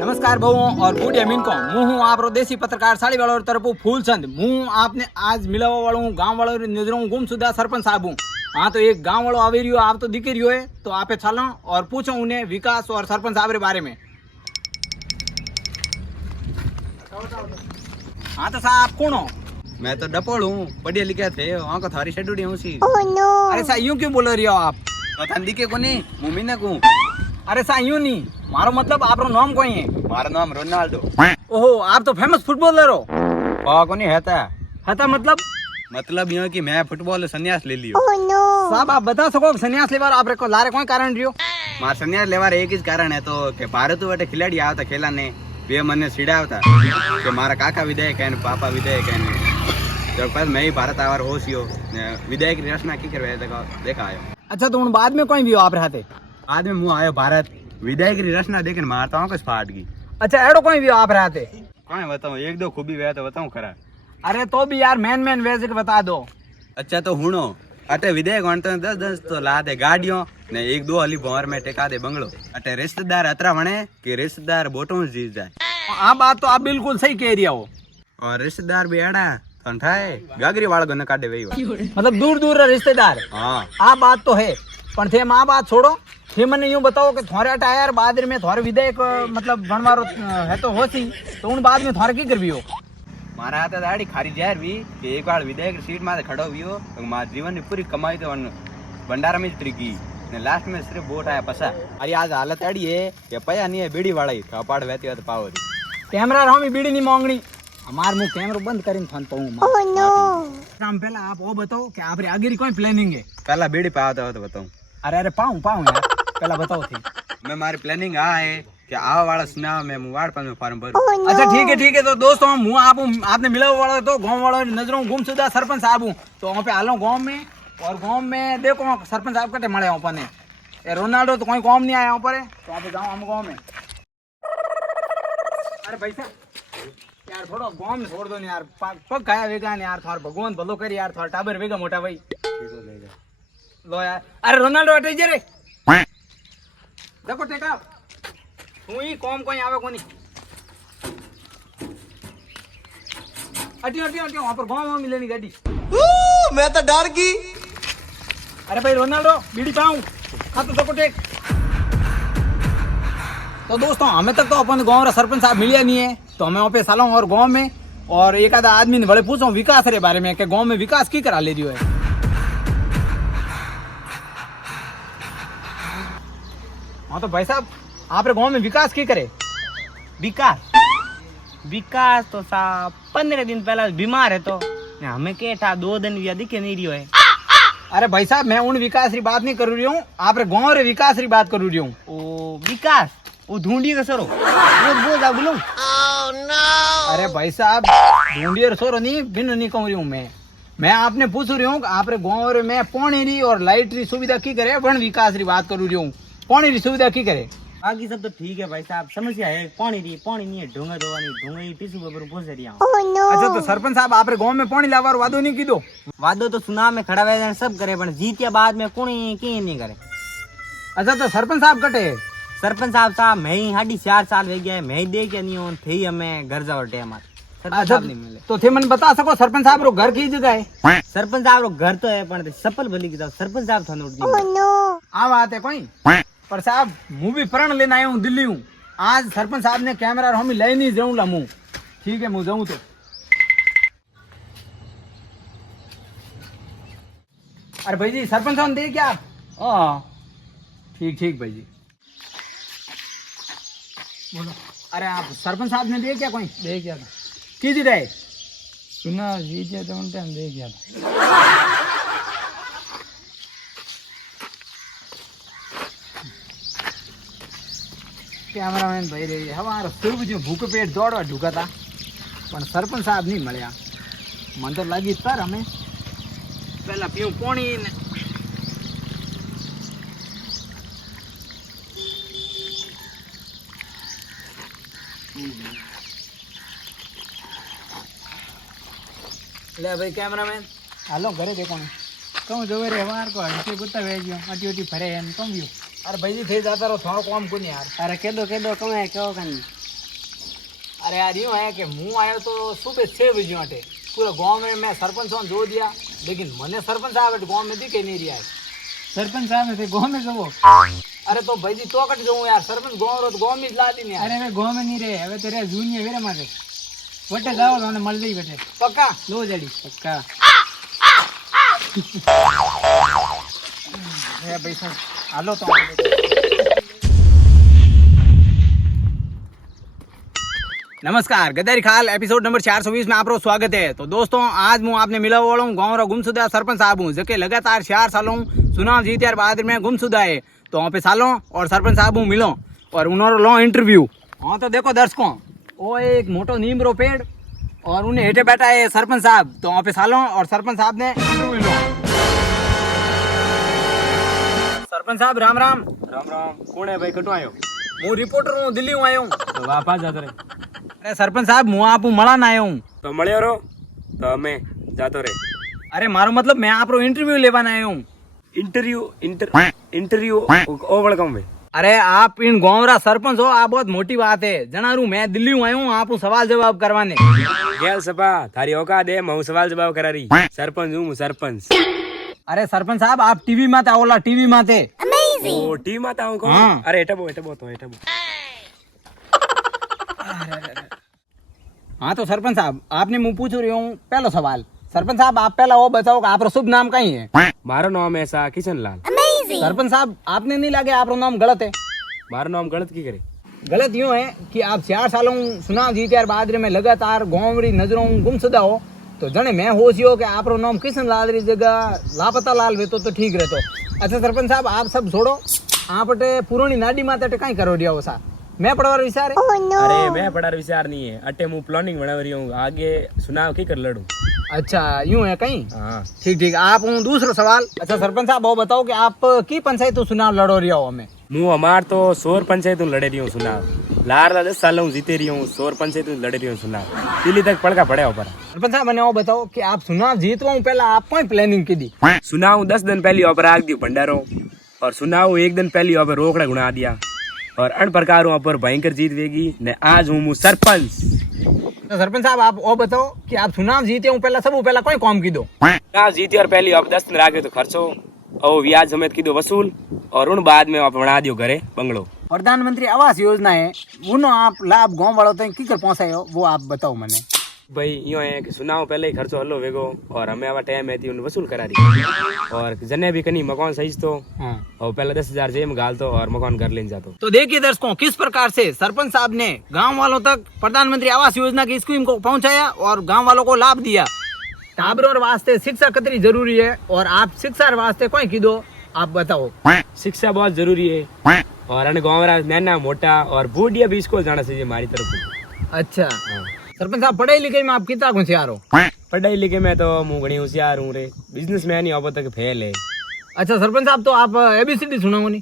नमस्कार बहुओं और गुड इवनिंग को હું આપણો દેશી પત્રકાર સાળીવાળો તરફો ફૂલચંદ હું આપને આજ મિલાવવા વાળો हूँ गांव वालों नजरों गुमशुदा सरपंच साहब हूँ। हाँ तो एक गांव वालों आवी रही हो आप तो दिख रही हो है तो आपे चलो और पूछो उन्हें विकास और सरपंच साहब के बारे में। हाँ तो साहब कौन हो? मैं तो डपोल हूँ, पढ़िया लिखा थे वहाँ को थारी शेड्यूल हूँ सी। अरे साहब यूं क्यों बोल रही हो आप? तो दिखे को नहीं मुँह ना को। अरे साहब यूं नहीं, मारो मतलब आपरो नाम कोई है? मारा नाम रोनाल्डो। ओहो आप तो फेमस फुटबॉलर हो। को नहीं है मतलब यूँ कि मैं फुटबॉल संन्यास ले लियो। साहब आप बता सको संन्यास लेवार आप को लारे कोई कारण रियो? मार संन्यास लेवार एक ही कारण है तो कि भारत वाटे खिलाड़ी आवता खेला ने वे मने सीड़ावता कि मारा काका विधायक है पापा विधायक है तो पर मैं ही भारत आवर होशियो विधायक की रचना की करवे देखा आयो। अच्छा तो उन बाद में कोई भी हो आप रहते? बाद में मुँह आयो भारत विधायक की रचना देखे मारता हूँ कुछ फाट गई। अच्छा एडो कोई भी हो आप रहते? कौन बताऊँ एक दो खूबी वे तो बताऊँ खरा। अरे तो भी यार मेन वैसे बता दो। अच्छा तो हुनो अटे विधायक वणते 10 तो ला दे गाड़ियों ने एक दो हली भंवर में टेका दे बंगलो अटे रिश्तेदार अतरा वणे कि रिश्तेदार बोटों जीत जाए। हाँ बात तो आप बिल्कुल सही कह रही हो। और रिश्तेदार भी एड़ा ठंठाए गागरी वाला गन काटे वही मतलब दूर दूर रिश्तेदार। हाँ आ बात तो है पर थे माँ बात छोड़ो थे मैंने यूं बताओ कि थोड़े टायर बाद में थोड़े विधायक मतलब बनवारो है तो होसी तो उन बाद में थोड़े की करवी हो? मारा हाथ दाड़ी खारी जहर भी कि एक बार विधायक सीट में खड़ो हुई तो मार जीवन की पूरी कमाई तो भंडारा में चली गई ने लास्ट में सिर्फ वोट आया पसा। अरे आज हालत अड़ी है कि पया नहीं है बीड़ी वाला ही कपाड़ वहती हो तो पावर कैमरा हम बीड़ी नहीं मांगनी हमार मुंह कैमरा बंद करीन थानता हूं। हम पहला आप वो बताओ कि आप आगे कोई प्लानिंग है? पहला बीड़ी पाता हो तो बताऊं। अरे पाऊं यार पहला बताओ थी। मैं हमारी प्लानिंग आ है कि आवा वाला सुना मैं मुवाड़ पर में फॉर्म भरूं। अच्छा ठीक है तो दोस्तों हम आपने मिला वाला तो गांव वालों नजरों गुमशुदा सरपंच साहब हूँ तो वहाँ पे आलो गांव में और गांव में देखो सरपंच साहब कटे मरे वहाँ पर ये रोनाल्डो तो कोई काम नहीं आया वहाँ पर तो वहाँ पे जाओ हम गाँव में। अरे भाई साहब यार थोड़ा गाँव में छोड़ दो यार पग खाया वेगा यार थोड़ा भगवान भलो कर यार थोड़ा टाबर वेगा मोटा भाई लो यार। अरे रोनाल्डो हटे जे रे देखो टेका हूँ ही कौम कोई आवे कोनी हटियो वहाँ पर गाँव में मिलेनी गाड़ी। मैं तो डर गई। अरे भाई रोनाल्डो बीड़ी पाऊं खा तो देखो टेक। तो दोस्तों हमें तक तो अपन गाँव रा सरपंच साहब मिलिया नहीं है तो हमें वहाँ पे सालों और गाँव में और एक आधा आदमी ने बड़े पूछो विकास रे बारे में कि गाँव में विकास की करा ले रही है। हाँ तो भाई साहब आप रे गाँव में विकास की करे? विकास तो साहब 15 दिन पहला बीमार है तो हमें के था 2 दिन या दिखे नहीं रही है। अरे भाई साहब मैं उन विकास की बात नहीं कर रही हूँ आप रे गाँव रे विकास की बात कर रही हूँ। ओ विकास वो ढूंढिए का सरो वो जा बोलो। अरे भाई साहब ढूंढिए सोरो नहीं बिन नहीं कहूँ रही हूँ मैं आपने पूछ रही हूँ आप रे गाँव में पानी री और लाइट री सुविधा की करे वन विकास की बात कर रही हूँ पानी री सुविधा की करे? बाकी सब तो ठीक है भाई साहब समस्या है पानी नहीं है ढूंगा धोवानी टिश्यू पेपर बहुत सारी। अच्छा तो सरपंच साहब आप रे गाँव में पानी लावार वादो नहीं की दो? वादो तो सुना में खड़ा हुआ सब करे पर जीतिया बाद में कोई की नहीं करे। अच्छा तो सरपंच साहब कटे? सरपंच साहब मैं ही 4.5 साल हो गया मैं ही देख नहीं हूँ थे हमें घर जाओ टेम अच्छा नहीं मिले तो थे मन बता सको सरपंच साहब रो घर की जगह है? सरपंच साहब रो घर तो है पर सफल भली की सरपंच साहब थानो आ बात है कोई पर साहब मुँह भी प्रण लेना आया हूँ दिल्ली हूँ आज सरपंच साहब ने कैमरा हम ले नहीं जाऊँ ला मुँह ठीक है मुँह जाऊँ तो। अरे भाई जी सरपंच साहब दे क्या आप? हाँ ठीक भाई जी बोलो। अरे आप सरपंच साहब ने दे क्या कोई? दे क्या था की जी रहे सुना जीते तो उन टाइम दे क्या था। कैमरामैन भाई रही हमारा सुबह जो भूख पेट दौड़वा ढूका था पर सरपंच साहब नहीं મળ્યા मन तो लगी तर हमें पहला पीऊं पानी ने ले भाई कैमरामैन हालो घरे देखो ने कहूँ जो रे हमार को हड़के गुत्ता भेज दियो अटी उटी भरे हैं कम भी। अरे भाई जी थे जाता रहो थोड़ा काम को नहीं यार। अरे के दो कम है क्यों कन अरे यार यूँ है कि मुँह आया तो सुबह 6 बजे अटे पूरा गांव में मैं सरपंच को दो दिया, लेकिन मने सरपंच साहब गांव में दिखे नहीं रहा है। सरपंच साहब थे गांव में जब अरे तो भाई जी तो कट जाऊँ यार, सरपंच गांव रो तो गांव में ला दी नहीं। अरे वे गांव में नहीं रहे, હવે તો રે જૂની વેરે મારે વટે જાવ અને મળી જઈ બેઠે પક્કા લો જડી પક્કા હે ભાઈ સર હાલો તો। नमस्कार, गद्दारी खाल एपिसोड नंबर 420 में आपको स्वागत है। तो दोस्तों आज मैं आपने मिला वाला हूँ गाँव रो गुमशुदा सरपंच साहब हूँ, जो कि लगातार 4 सालों चुनाव जीते बाद में गुमशुदा है। तो वहाँ पे सालों और सरपंच साहब हूँ मिलो और उन्होंने लो इंटरव्यू। हाँ तो देखो दर्शकों, वो एक मोटो नीम रो पेड़ और उन्हें हेठे बैठा है सरपंच साहब। तो वहाँ पे सालों और सरपंच साहब ने इंटरव्यू लो। सरपंच साहब राम राम। राम राम। कौन है भाई? कटो आयो? मैं रिपोर्टर हूँ, दिल्ली हूँ आया हूँ। तो वापस जाते रहे। अरे सरपंच साहब मैं आप મળાને आया हूँ। तो મળ્યો રો તો અમે જાતો રે। अरे मारो मतलब मैं आप इंटरव्यू लेवाने आया हूँ। इंटरव्यू ओ वळकम भाई। अरे आप इन गाँव रा सरपंच हो, आप बहुत मोटी बात है। जनारू मैं दिल्ली हूँ आया हूँ आप सवाल जवाब करवाने। गेल सपा थारी औकात है, मैं सवाल जवाब करा रही। सरपंच हूँ सरपंच। अरे सरपंच साहब आप टीवी माते आओला, टीवी माते। ओ टीम आता हूँ कौन? हाँ। अरे एटा बो तो एटा बो। हाँ तो सरपंच साहब आपने मुँह पूछ रही हूँ पहला सवाल। सरपंच साहब आप पहला वो बताओ कि आपका शुभ नाम कहीं है? मारो नाम ऐसा किशन लाल। सरपंच साहब आपने नहीं लगे आपका नाम गलत है? मारो नाम गलत की करे? गलत यूँ है कि आप 4 सालों चुनाव जीते बाद में लगातार गाँव री नजरों गुमशुदा हो। तो जने मैं होशियो कि आप नाम किशन लाल री जगह लापता लाल वेतो तो ठीक रहतो। अच्छा सरपंच साहब आप सब छोड़ो, आप पुरानी नाडी माते कहीं करो रिया हो सा मैं पढ़वा विचार है? अरे मैं पढ़ा विचार नहीं है, अटे मुँह प्लानिंग बना रही हूँ, आगे सुनाव की कर लड़ू। अच्छा यूं है कहीं? हाँ ठीक ठीक। आप दूसरा सवाल। अच्छा सरपंच साहब वो बताओ कि आप की पंचायत चुनाव लड़ो रही हो? हमें मुँह हमार तो सोर पंचायत लड़े रही हूँ चुनाव। लार 10 साल जीते रही हूँ, सोर पंचायत लड़े रही हूँ चुनाव। दिल्ली तक पड़का पड़े ऊपर। सरपंच साहब मैंने वो बताओ कि आप चुनाव जीतवा हूँ पहला आप कौन प्लानिंग की दी? चुनाव 10 दिन पहले ऊपर आग दी भंडारों, और चुनाव 1 दिन पहले ऊपर रोकड़ा गुना दिया, और अन प्रकार ऊपर भयंकर जीत वेगी ने आज हूँ सरपंच। तो सरपंच साहब आप वो बताओ कि आप चुनाव जीते हूँ पहला सब पहला कोई काम की दो? चुनाव जीते और पहले अब 10 दिन राखे तो खर्चो और ब्याज समेत की दो वसूल, और उन बाद में आप बना दियो घरे बंगलो। प्रधानमंत्री आवास योजना है उन्होंने आप लाभ गाँव वालों तक की कर पहुँचाए हो वो आप बताओ मैंने। भाई यूँ है कि चुनाव पहले ही खर्चो हल्लो वेगो, और हमें आवा टाइम है उन वसूल करा दी, और जने भी कहीं मकान सही तो और पहले 10,000 जेब में गाल तो और मकान घर ले जातो। तो देखिए दर्शकों किस प्रकार से सरपंच साहब ने गांव वालों तक प्रधानमंत्री आवास योजना की स्कीम को पहुंचाया और गांव वालों को लाभ दिया। टाबरों वास्ते शिक्षा कितनी जरूरी है और आप शिक्षा वास्ते कोई की दो आप बताओ। शिक्षा बहुत जरूरी है, और अन गाँव नैना मोटा और बूढ़िया भी स्कूल जाना चाहिए हमारी तरफ। अच्छा सरपंच साहब पढ़ाई लिखाई में आप कितना होशियार हो? पढ़ाई लिखे में तो मुँह घनी होशियार हूँ रे, बिजनेसमैन ही अब तक फेल है। अच्छा सरपंच साहब तो आप ABCD सुनाओ नहीं?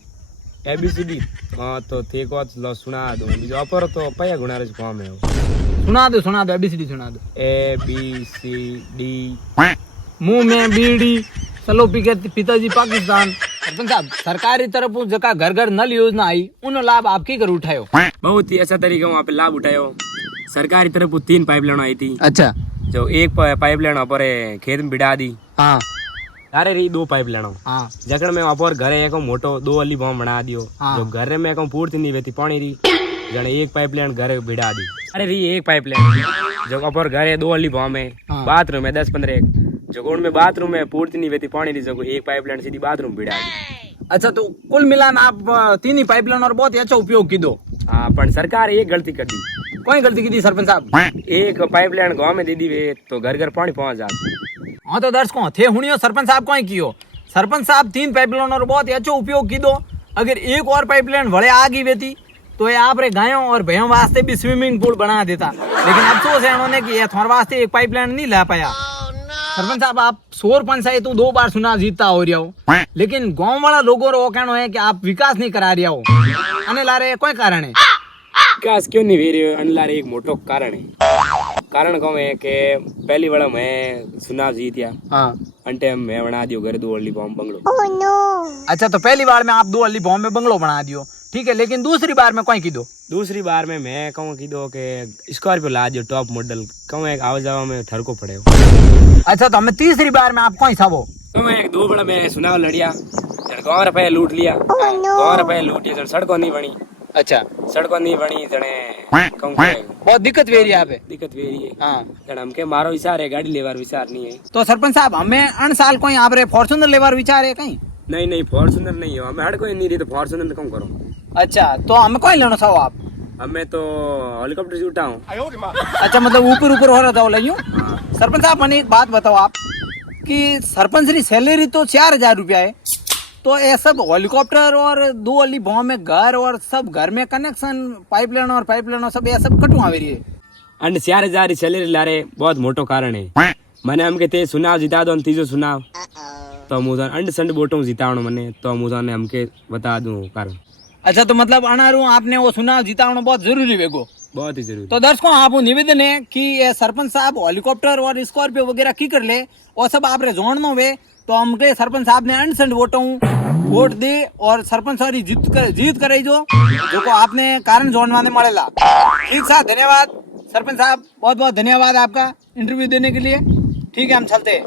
ABCD हाँ तो थे को लो सुना दो, बीजो अपर तो पया गुना रे काम है। सुना दो ABCD सुना दो। ABCD मुंह में बीड़ी चलो पी के पिताजी पाकिस्तान। सरपंच साहब सरकारी तरफ जका घर घर नल योजना आई उन लाभ आपकी कर उठायो? बहुत ही अच्छा तरीका वहाँ पे लाभ उठायो। सरकारी तरफ 3 पाइपलाइन आई थी। अच्छा जो एक पाइपलाइन ऊपर खेत में बिड़ा दी, हाँ अरे रही 2 पाइपलाइन हाँ जकड़ में ऊपर घरे एक मोटो 2 अली बॉम्ब बना दियो। हाँ। जो घर में एक पूर्ति नहीं वेती पानी रही जने एक पाइपलाइन घरे बिड़ा दी। अरे रही एक पाइपलाइन जो ऊपर घरे 2 अली बॉम्ब है, हाँ। बाथरूम है 10-15 जो गोड़ में बाथरूम में पूर्ति नहीं वेती पानी रही, जो एक पाइपलाइन सीधी बाथरूम बिड़ा दी। अच्छा तो कुल मिलान आप 3 ही पाइपलाइन और बहुत ही अच्छा उपयोग की दो। हाँ पर सरकार एक गलती कर दी। कोई गलती की थी सरपंच साहब? एक पाइपलाइन गाँव में दे दी वे तो घर घर पानी पहुंच जाता। हाँ तो दर्शकों थे हुनियो सरपंच साहब कोई कियो। सरपंच साहब 3 पाइपलाइन और बहुत ही अच्छा उपयोग की दो। अगर एक और पाइपलाइन भले आ गई वेती तो ये आप रे गायों और भैंसों वास्ते भी स्विमिंग पूल बना देता, लेकिन अफसोस है उन्होंने कि ये तुम्हारे वास्ते एक पाइपलाइन नहीं ला पाया। सरपंच साहब आप सोर पंचायत 2 बार चुनाव जीतता हो रहा हो, लेकिन गाँव वाला लोगों रो कहना है कि आप विकास नहीं करा रहा हो। अने ला रहे कोई कारण है? विकास क्यों नहीं वे अनलार एक मोटो कारण है। कारण कौन है कि पहली बार मैं चुनाव जीतिया, हाँ अंटे मैं बना दियो घर 2 ओली बॉम्ब बंगलो। अच्छा तो पहली बार में आप 2 अली बॉम्ब में बंगलो बना दियो, ठीक है, लेकिन दूसरी बार में कोई की दो? दूसरी बार में मैं कहूँ की दो के स्कॉर्पियो ला दियो टॉप मॉडल, कहूँ एक आवा जावा में थर को पड़े हो। अच्छा तो हमें तीसरी बार में आप कोई सा वो? तो मैं एक 2 बड़ा मैं सुनाओ लड़िया गाँव रुपये लूट लिया, गाँव रुपये लूट लिया, सड़कों नहीं बनी, अच्छा सड़कों नहीं बनी जने कहूँ बहुत दिक्कत वेरी यहाँ पे। दिक्कत वेरी है। हाँ जन हमके मारो विचार है, गाड़ी लेवार विचार नहीं है। तो सरपंच साहब हमें अन साल कोई आप रे फॉर्चूनर लेवार विचार है कहीं? नहीं फॉर्चूनर नहीं हो, हमें हर कोई नहीं रही तो फॉर्चूनर कौन करो। अच्छा तो हमें कोई लेना चाहो आप? हमें तो हेलीकॉप्टर से उठा हूँ। अच्छा मतलब ऊपर हो रहा था यूं? सरपंच साहब मैंने एक बात बताओ आप कि सरपंच की सैलरी तो 4000 रुपया है, तो ये सब हेलीकॉप्टर और 2 अली बॉम्ब में घर और सब घर में कनेक्शन पाइपलाइन और सब ये सब कटू आवे रही है। अंड 4000 सैलरी ला रहे बहुत मोटो कारण है। मैंने हमके ते सुनाव जिता दो तीजो सुनाव तो मुझे अंड संड बोटो जितावनो मने तो मुझे हमके बता दूं कारण। अच्छा तो मतलब अनारू आपने वो सुना जितावना बहुत जरूरी वेगो, बहुत ही जरूरी। तो दर्शकों आप निवेदन है कि ये सरपंच साहब हेलीकॉप्टर और स्कॉर्पियो वगैरह की कर ले और सब आप जोड़नो वे, तो हमके सरपंच साहब ने अंड वोट दे और सरपंच साहब जीत करे जो को आपने कारण जोड़वाने मड़ेला। ठीक साहब धन्यवाद सरपंच साहब, बहुत बहुत धन्यवाद आपका इंटरव्यू देने के लिए। ठीक है हम चलते हैं।